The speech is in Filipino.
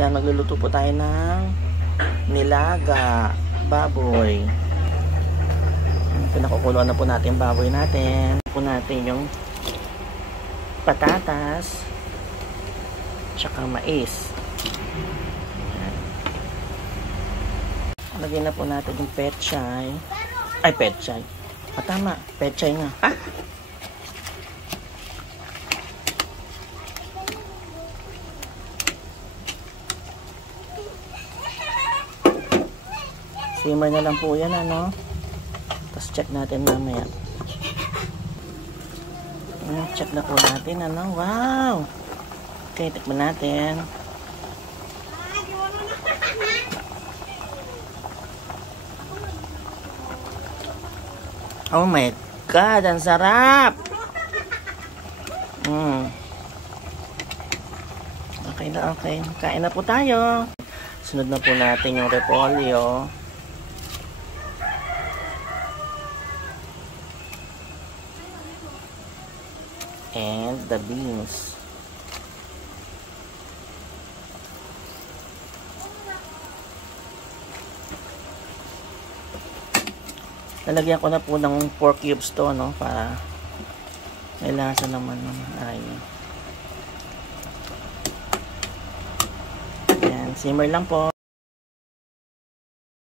Yan, magluluto po tayo ng nilaga baboy. Pinakukuluan na po natin baboy natin. Po natin yung patatas tsaka mais. Yan. Lagyan na po natin yung pechay. Ay, pechay. Tama, pechay nga. Simmer na lang po yan, ano. Tapos check natin mamaya. Check na po natin, ano. Wow! Okay, tikman natin. Oh my God, ang sarap! Okay na, okay. Kain na po tayo. Sunod na po natin yung repolyo. And the beans. Lalagyan ko na po ng pork cubes to, no, para may lasa naman. Ayan, simmer lang po.